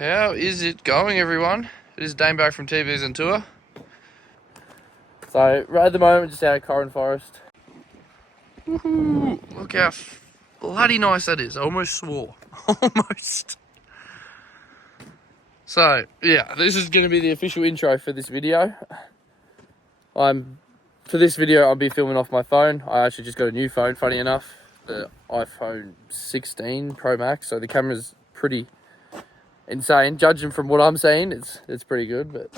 How is it going, everyone? It is Dane back from TVs and Tour. So, right at the moment, just out of Corran Forest. Woohoo! Look how bloody nice that is. I almost swore. Almost. So, yeah, this is going to be the official intro for this video. For this video, I'll be filming off my phone. I actually just got a new phone, funny enough. The iPhone 16 Pro Max, so the camera's pretty insane. Judging from what I'm seeing, it's pretty good, but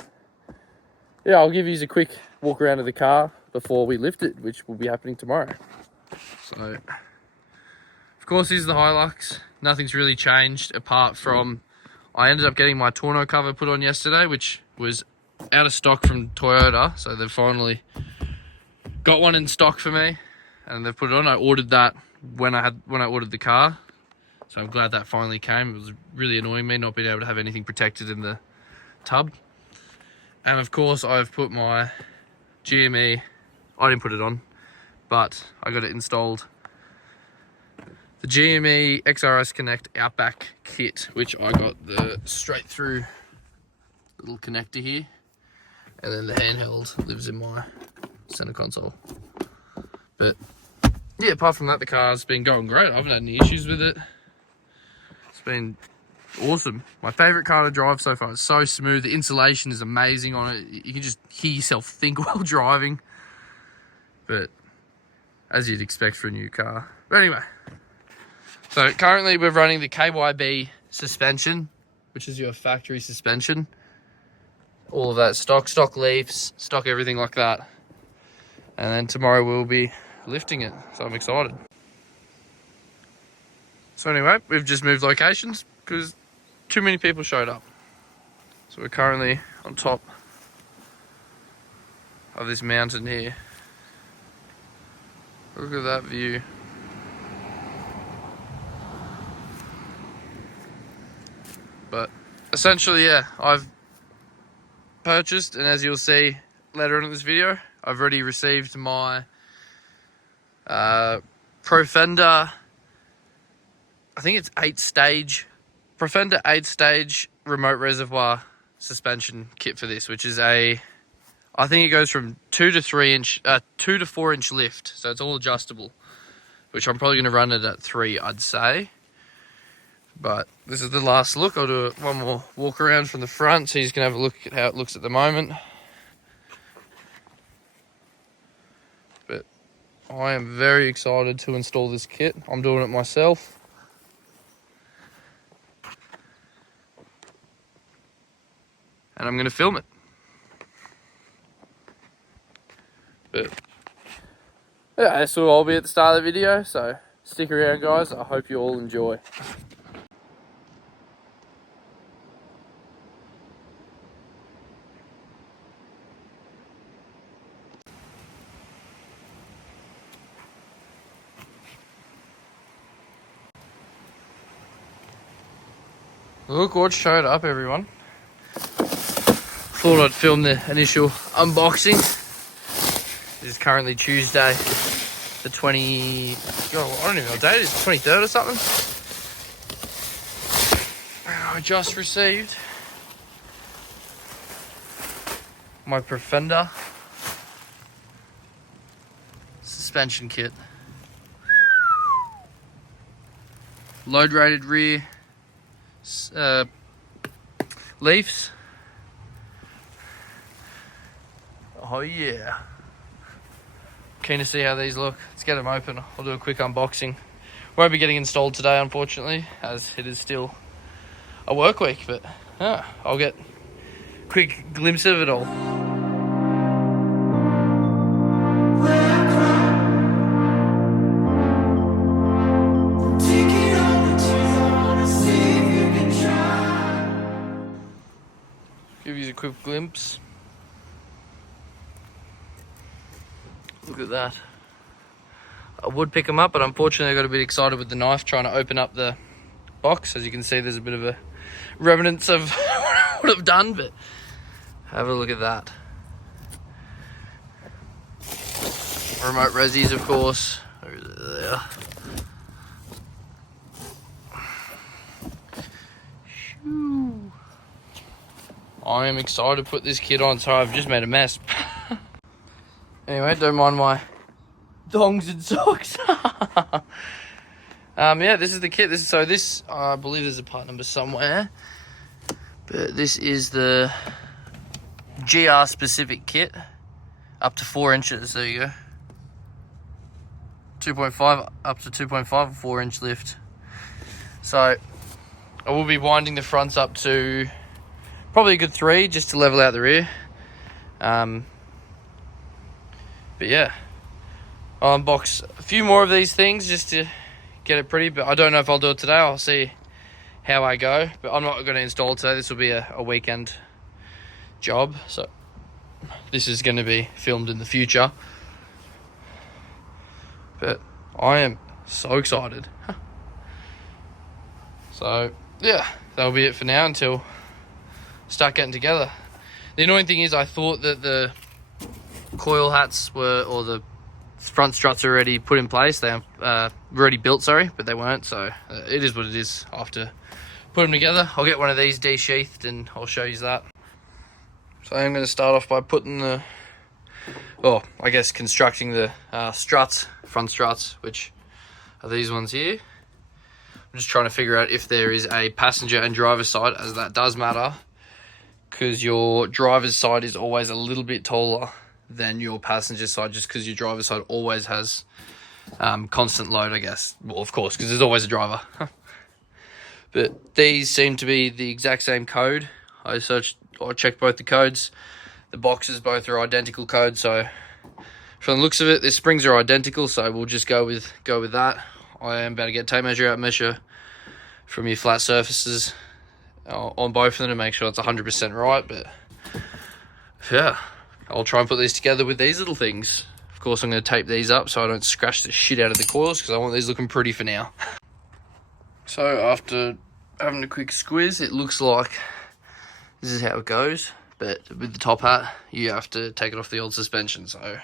yeah, I'll give you a quick walk around of the car before we lift it, which will be happening tomorrow. So, of course, this is the Hilux. Nothing's really changed apart from I ended up getting my tonneau cover put on yesterday, which was out of stock from Toyota, so they've finally got one in stock for me, and they've put it on. I ordered that when I ordered the car, so I'm glad that finally came. It was really annoying me not being able to have anything protected in the tub. And of course, I've put my GME. I didn't put it on, but I got it installed. The GME XRS Connect Outback kit, which I got the straight through little connector here, and then the handheld lives in my center console. But yeah, apart from that, the car's been going great. I haven't had any issues with it. It's been awesome. My favorite car to drive so far. It's so smooth. The insulation is amazing on it. You can just hear yourself think while driving, but as you'd expect for a new car. But anyway, so currently we're running the KYB suspension, which is your factory suspension. All of that stock leaves, stock everything like that. And then tomorrow we'll be lifting it, so I'm excited. So anyway, we've just moved locations because too many people showed up. So we're currently on top of this mountain here. Look at that view. But essentially, yeah, I've purchased, and as you'll see later on in this video, I've already received my Profender, I think it's 8-stage, Profender 8-stage remote reservoir suspension kit for this, which is I think it goes from 2 to 4 inch lift, so it's all adjustable, which I'm probably going to run it at 3, I'd say. But this is the last look. I'll do one more walk around from the front so you can have a look at how it looks at the moment. But I am very excited to install this kit. I'm doing it myself. And I'm going to film it. But yeah, this will all be at the start of the video, so stick around, guys. I hope you all enjoy. Look what showed up, everyone. Thought I'd film the initial unboxing. This is currently Tuesday, the 20... Oh, I don't even know what date it is, 23rd or something. I just received my Profender suspension kit. Load rated rear leaves. Oh yeah. Keen to see how these look. Let's get them open. I'll do a quick unboxing. Won't be getting installed today, unfortunately, as it is still a work week, but I'll get a quick glimpse of it all. Give you a quick glimpse. Look at that. I would pick them up, but unfortunately I got a bit excited with the knife trying to open up the box. As you can see, there's a bit of a remnants of what I've done, but have a look at that. Remote resis, of course. Over there. Shoo. I am excited to put this kit on. Sorry, I've just made a mess. Anyway, don't mind my dongs and socks. Yeah, this is the kit. This I believe there's a part number somewhere, but this is the GR specific kit, up to 4 inches. There you go. 2.5 up to 2.5, 4-inch lift. So I will be winding the fronts up to probably a good 3 just to level out the rear. But yeah, I'll unbox a few more of these things just to get it pretty, but I don't know if I'll do it today. I'll see how I go, but I'm not going to install it today. This will be a weekend job, so this is going to be filmed in the future. But I am so excited. So yeah, that'll be it for now until start getting together. The annoying thing is I thought that the coil hats were, or the front struts are already put in place. They already built, sorry, but they weren't. So it is what it is. I'll have to put them together. I'll get one of these de-sheathed and I'll show you that. So I'm going to start off by putting the, well, I guess constructing the struts, front struts, which are these ones here. I'm just trying to figure out if there is a passenger and driver's side, as that does matter, because your driver's side is always a little bit taller than your passenger side, just because your driver's side always has constant load, I guess. Well, of course, because there's always a driver. But these seem to be the exact same code. I checked both the codes. The boxes both are identical codes, so from the looks of it, the springs are identical, so we'll just go with that. I am about to get a tape measure out, measure from your flat surfaces on both of them to make sure it's 100% right. But yeah, I'll try and put these together with these little things. Of course, I'm going to tape these up so I don't scratch the shit out of the coils, because I want these looking pretty for now. So after having a quick squiz, it looks like this is how it goes. But with the top hat, you have to take it off the old suspension, so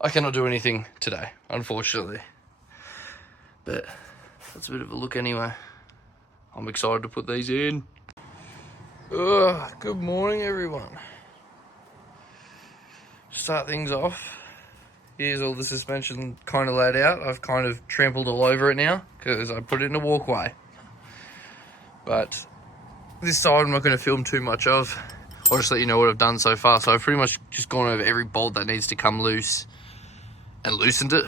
I cannot do anything today, unfortunately. But that's a bit of a look anyway. I'm excited to put these in. Good morning, everyone. Start things off. Here's all the suspension kind of laid out. I've kind of trampled all over it now because I put it in a walkway. But this side I'm not going to film too much of. I'll just let you know what I've done so far. So I've pretty much just gone over every bolt that needs to come loose and loosened it.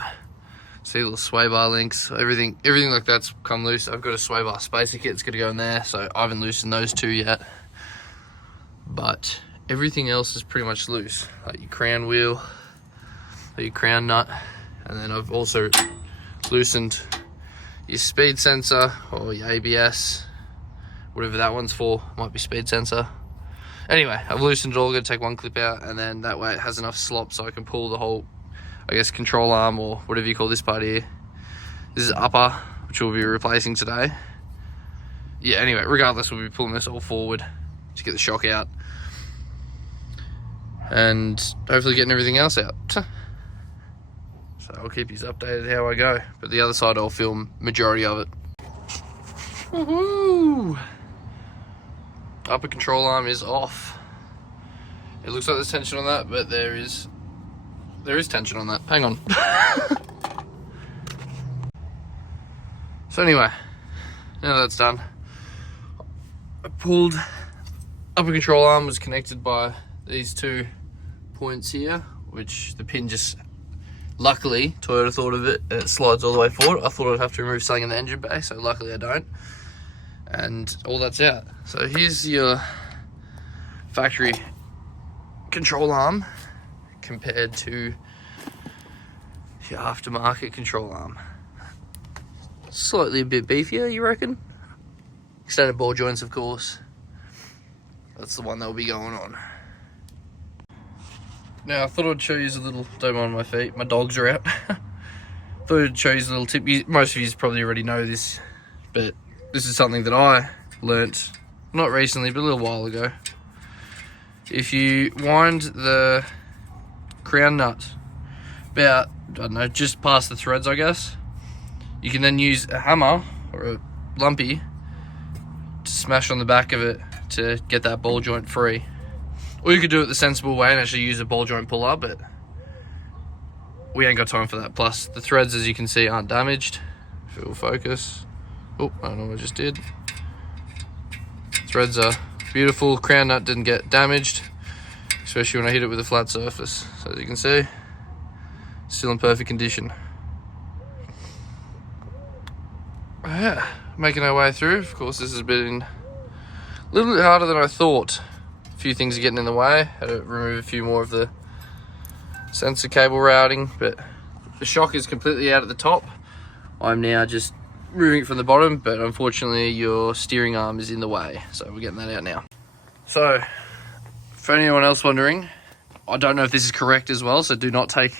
See, little sway bar links, everything like that's come loose. I've got a sway bar spacer kit that's going to go in there, so I haven't loosened those two yet. But everything else is pretty much loose, like your crown wheel, like your crown nut, and then I've also loosened your speed sensor or your ABS, whatever that one's for. Might be speed sensor. Anyway, I've loosened it all. Going to take one clip out, and then that way it has enough slop so I can pull the whole, I guess, control arm or whatever you call this part here. This is upper, which we'll be replacing today. Yeah, anyway, regardless, we'll be pulling this all forward to get the shock out. And hopefully getting everything else out. So I'll keep you updated how I go. But the other side, I'll film majority of it. Woohoo! Upper control arm is off. It looks like there's tension on that, but there is tension on that. Hang on. So anyway, now that's done, I pulled upper control arm, was connected by these 2 points here, which the pin just, luckily Toyota thought of it, and it slides all the way forward. I thought I'd have to remove something in the engine bay, so luckily I don't, and all that's out. So here's your factory control arm compared to your aftermarket control arm. Slightly a bit beefier, you reckon? Extended ball joints, of course. That's the one that will be going on. Now I thought I'd show you a little, don't mind my feet, my dogs are out. Thought I'd show you a little tip. Most of you probably already know this, but this is something that I learnt, not recently, but a little while ago. If you wind the crown nut about, I don't know, just past the threads, I guess, you can then use a hammer or a lumpy to smash on the back of it to get that ball joint free. Or you could do it the sensible way and actually use a ball joint puller, but we ain't got time for that. Plus, the threads, as you can see, aren't damaged. If it will focus. Oh, I don't know what I just did. Threads are beautiful. Crown nut didn't get damaged, especially when I hit it with a flat surface. So as you can see, still in perfect condition. Yeah, making our way through. Of course, this has been a little bit harder than I thought. A few things are getting in the way. Had to remove a few more of the sensor cable routing, but the shock is completely out at the top. I'm now just moving it from the bottom, but unfortunately your steering arm is in the way, so we're getting that out now. So, for anyone else wondering, I don't know if this is correct as well, so do not take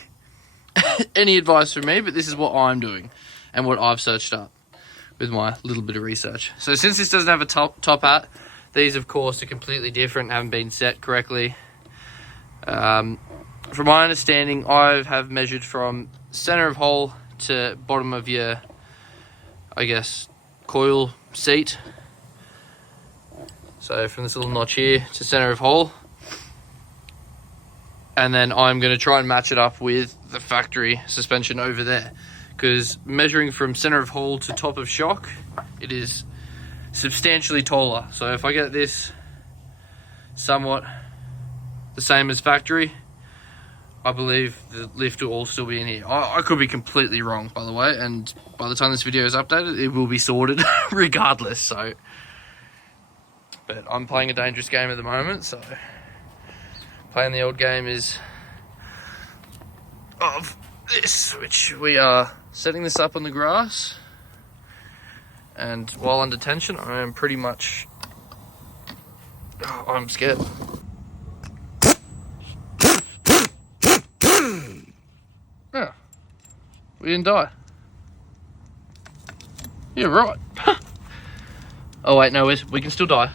any advice from me, but this is what I'm doing and what I've searched up with my little bit of research. So since this doesn't have a top hat, these of course are completely different, haven't been set correctly. From my understanding, I have measured from center of hole to bottom of your, I guess, coil seat. So from this little notch here to center of hole. And then I'm going to try and match it up with the factory suspension over there. Because measuring from center of hole to top of shock, it is substantially taller. So if I get this somewhat the same as factory, I believe the lift will all still be in here. I could be completely wrong, by the way, and by the time this video is updated, it will be sorted regardless. So, but I'm playing a dangerous game at the moment, so playing the old game is of this, which we are setting this up on the grass, and while under tension, I am pretty much, I'm scared. Yeah, we didn't die. Yeah, right. Oh wait, no, we can still die.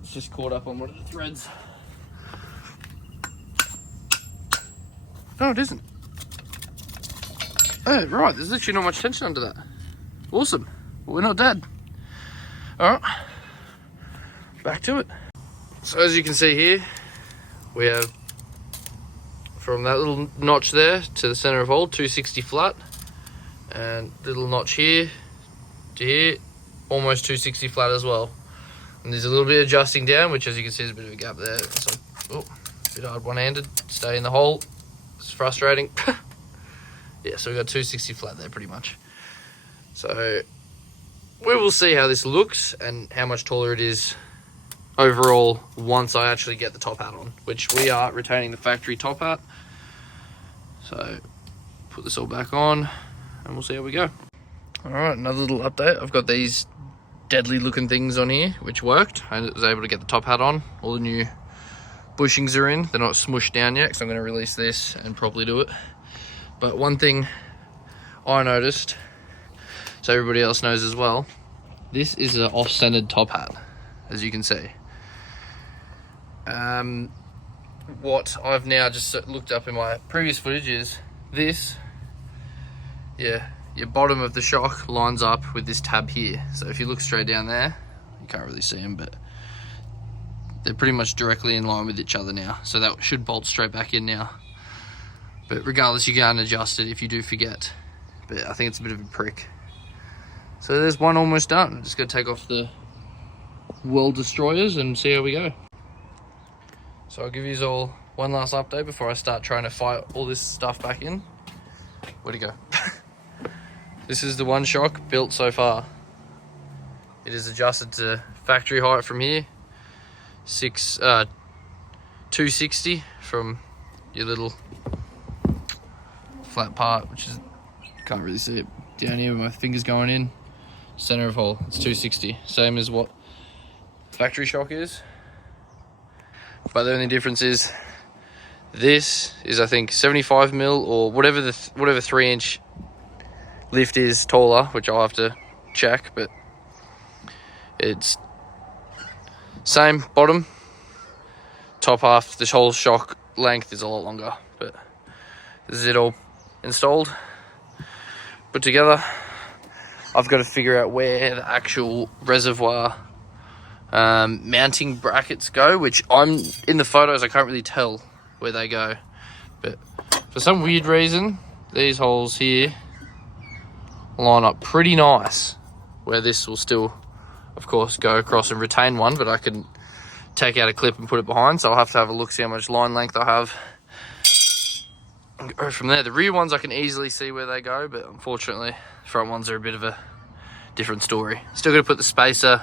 It's just caught up on one of the threads. No, it isn't. Oh, right, there's literally not much tension under that. Awesome. Well, we're not dead. Alright, back to it. So as you can see here, we have from that little notch there to the center of hole, 260 flat, and little notch here to here, almost 260 flat as well. And there's a little bit of adjusting down, which as you can see, there's a bit of a gap there. So, oh, a bit hard one-handed, stay in the hole. It's frustrating. Yeah, so we got 260 flat there pretty much. So we will see how this looks and how much taller it is overall once I actually get the top hat on, which we are retaining the factory top hat. So put this all back on and we'll see how we go. All right, another little update. I've got these deadly looking things on here, which worked. I was able to get the top hat on. All the new bushings are in. They're not smushed down yet, so I'm going to release this and properly do it. But one thing I noticed, so everybody else knows as well, this is an off-centered top hat, as you can see. What I've now just looked up in my previous footage is this, yeah, your bottom of the shock lines up with this tab here. So if you look straight down there, you can't really see them, but they're pretty much directly in line with each other now. So that should bolt straight back in now. But regardless, you can adjust it if you do forget. But I think it's a bit of a prick. So there's one almost done. I'm just gonna take off the world destroyers and see how we go. So I'll give you all one last update before I start trying to fight all this stuff back in. Where'd it go? This is the one shock built so far. It is adjusted to factory height from here. 260 from your little flat part, which is, can't really see it down here with my fingers going in. Center of hole, it's 260. Same as what factory shock is. But the only difference is this is, I think, 75 mil or whatever the 3-inch lift is taller, which I'll have to check, but it's same bottom, top half. This whole shock length is a lot longer, but this is it all installed, put together. I've got to figure out where the actual reservoir mounting brackets go, which I'm in the photos I can't really tell where they go, but for some weird reason these holes here line up pretty nice, where this will still of course go across and retain one, but I can take out a clip and put it behind, so I'll have to have a look, see how much line length I have and go from there. The rear ones I can easily see where they go, but unfortunately the front ones are a bit of a different story. Still gonna put the spacer,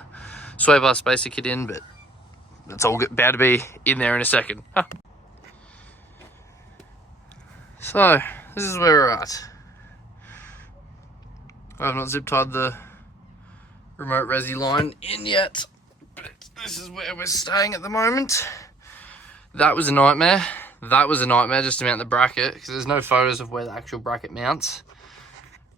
sway bar spacer kit in, but that's all about to be in there in a second. So this is where we're at. I have not zip tied the remote resi line in yet, but this is where we're staying at the moment. That was a nightmare. That was a nightmare just to mount the bracket, because there's no photos of where the actual bracket mounts.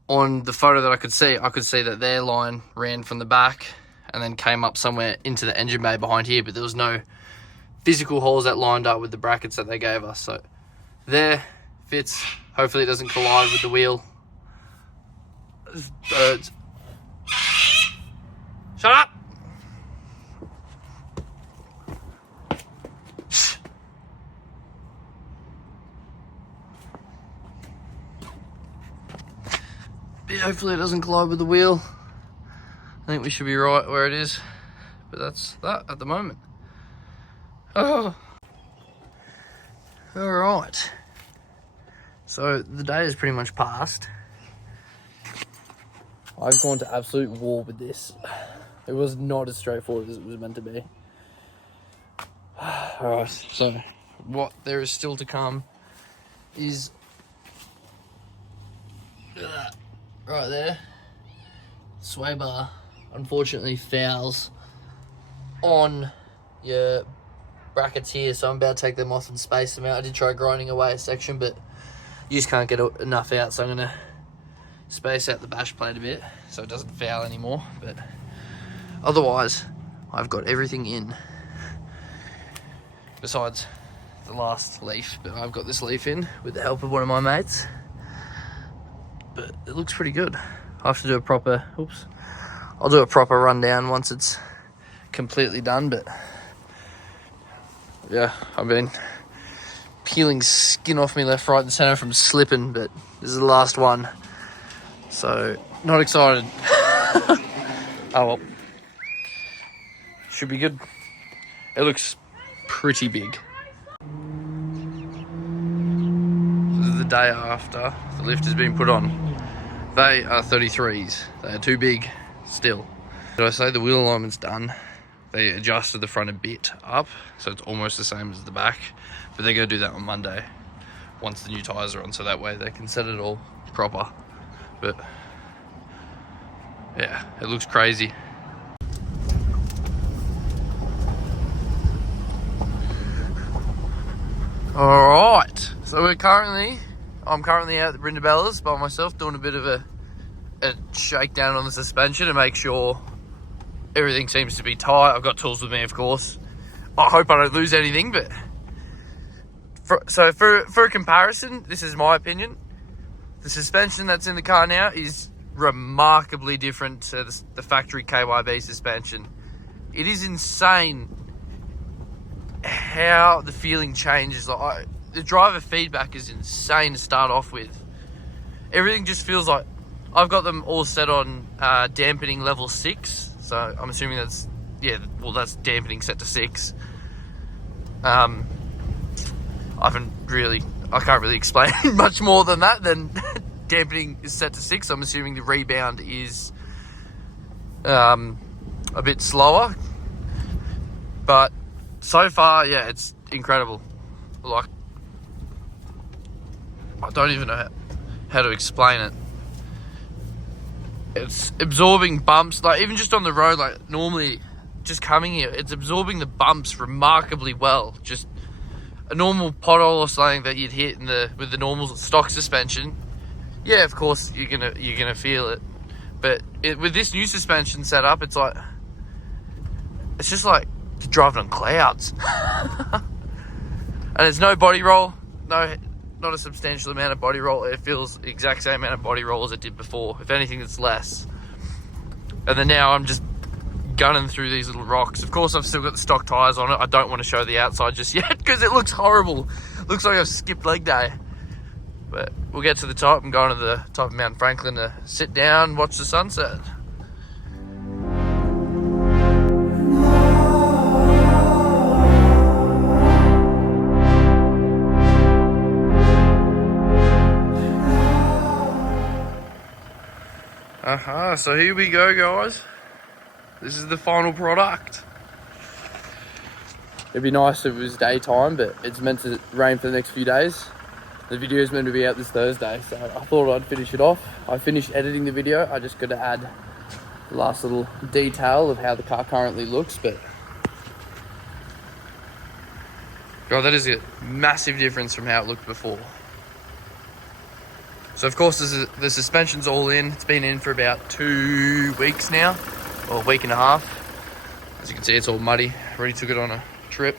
On the photo that I could see that their line ran from the back and then came up somewhere into the engine bay behind here, but there was no physical holes that lined up with the brackets that they gave us. So there fits. Hopefully it doesn't collide with the wheel. Birds. Shut up! Yeah, hopefully it doesn't collide with the wheel. I think we should be right where it is, but that's that at the moment. Oh, all right. So the day is pretty much passed. I've gone to absolute war with this. It was not as straightforward as it was meant to be. Alright, so what there is still to come is right there. Sway bar unfortunately fouls on your brackets here, so I'm about to take them off and space them out. I did try grinding away a section, but you just can't get enough out, so I'm going to space out the bash plate a bit so it doesn't foul anymore. But otherwise I've got everything in besides the last leaf, but I've got this leaf in with the help of one of my mates, but it looks pretty good. I'll have to do a proper I'll do a proper rundown once it's completely done. But yeah, I've been peeling skin off me left, right and center from slipping, but this is the last one. So, not excited. Oh well. Should be good. It looks pretty big. This is the day after the lift has been put on. They are 33s. They are too big still. Did I say the wheel alignment's done? They adjusted the front a bit up, so it's almost the same as the back. But they're going to do that on Monday, once the new tyres are on, so that way they can set it all proper. But yeah, it looks crazy. Alright, so I'm currently out at the Brindabellas by myself doing a bit of a shakedown on the suspension to make sure everything seems to be tight. I've got tools with me, of course. I hope I don't lose anything, but for a comparison, this is my opinion. The suspension that's in the car now is remarkably different to the factory KYB suspension. It is insane how the feeling changes. Like the driver feedback is insane to start off with. Everything just feels like I've got them all set on dampening level 6. So I'm assuming that's that's dampening set to 6. I can't really explain much more than that. Then dampening is set to 6. I'm assuming the rebound is a bit slower. But so far, yeah, it's incredible. Like, I don't even know how to explain it. It's absorbing bumps, like even just on the road, like normally just coming here, it's absorbing the bumps remarkably well. Just a normal pothole or something that you'd hit with the normal stock suspension, yeah, of course you're gonna feel it. But with this new suspension setup, it's just like driving on clouds. And there's no body roll, not a substantial amount of body roll. It feels the exact same amount of body roll as it did before. If anything, it's less. And then now I'm just gunning through these little rocks. Of course, I've still got the stock tyres on it. I don't want to show the outside just yet because it looks horrible. Looks like I've skipped leg day. But we'll get to the top and go on to the top of Mount Franklin to sit down, watch the sunset. So here we go, guys. This is the final product. It'd be nice if it was daytime, but it's meant to rain for the next few days. The video is meant to be out this Thursday, so I thought I'd finish it off. I finished editing the video. I just got to add the last little detail of how the car currently looks, but God, that is a massive difference from how it looked before. So of course the suspension's all in. It's been in for about 2 weeks now, or a week and a half. As you can see, it's all muddy. Already took it on a trip.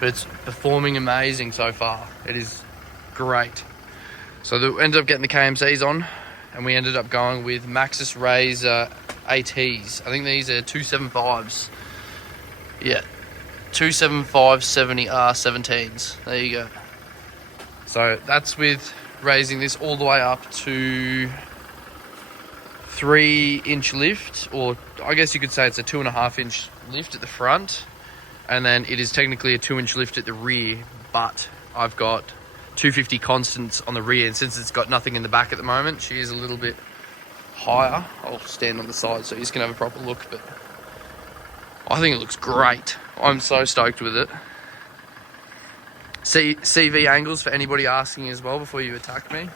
But it's performing amazing so far. It is great. So we ended up getting the KMCs on, and we ended up going with Maxxis Razor ATs. I think these are 275s. Yeah, 275/70R17s. There you go. So that's with raising this all the way up to 3-inch lift, or I guess you could say it's a 2.5-inch lift at the front, and then it is technically a 2-inch lift at the rear, but I've got 250 constants on the rear, and since it's got nothing in the back at the moment, she is a little bit higher. I'll stand on the side so you can have a proper look, but I think it looks great. I'm so stoked with it. CV angles for anybody asking as well before you attack me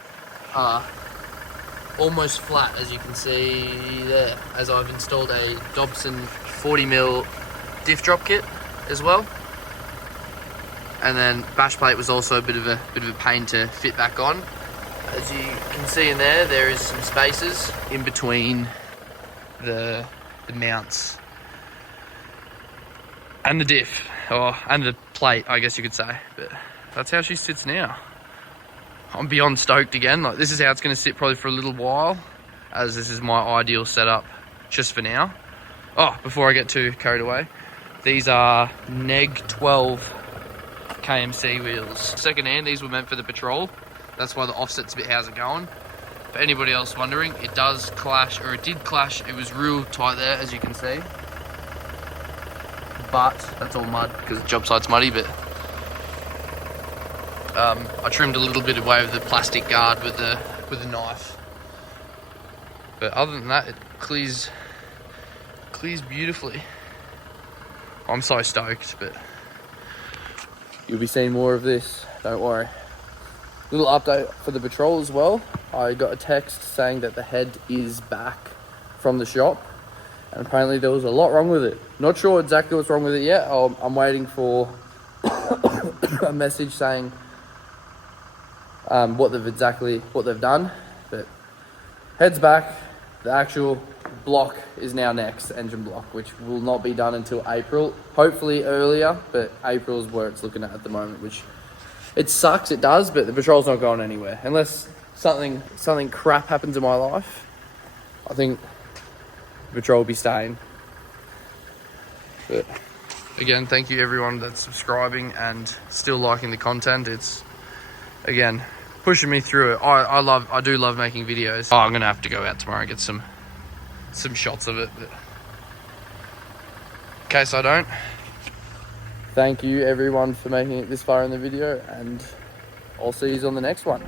are almost flat, as you can see there, as I've installed a Dobson 40mm diff drop kit as well. And then bash plate was also a bit of a pain to fit back on. As you can see in there is some spaces in between the mounts and the diff, and the plate, I guess you could say. But that's how she sits now. I'm beyond stoked again. Like, this is how it's going to sit probably for a little while, as this is my ideal setup just for now. Oh, before I get too carried away, these are Neg 12 KMC wheels. Second hand, these were meant for the patrol. That's why the offset's a bit, how's it going? For anybody else wondering, it does clash, or it did clash. It was real tight there, as you can see. But that's all mud because the job site's muddy, but I trimmed a little bit away with the plastic guard with the knife. But other than that, it clears beautifully. I'm so stoked, but you'll be seeing more of this, don't worry. Little update for the patrol as well. I got a text saying that the head is back from the shop, and apparently there was a lot wrong with it. Not sure exactly what's wrong with it yet. I'm waiting for a message saying what they've done. But head's back. The actual block is now next, engine block, which will not be done until April. Hopefully earlier, but April is where it's looking at the moment, which it sucks, it does, but the patrol's not going anywhere. Unless something crap happens in my life, I think the patrol will be staying. But again, thank you everyone that's subscribing and still liking the content. It's, again, pushing me through it. I do love making videos. I'm gonna have to go out tomorrow and get some shots of it, but in case I don't. Thank you everyone for making it this far in the video, and I'll see you on the next one.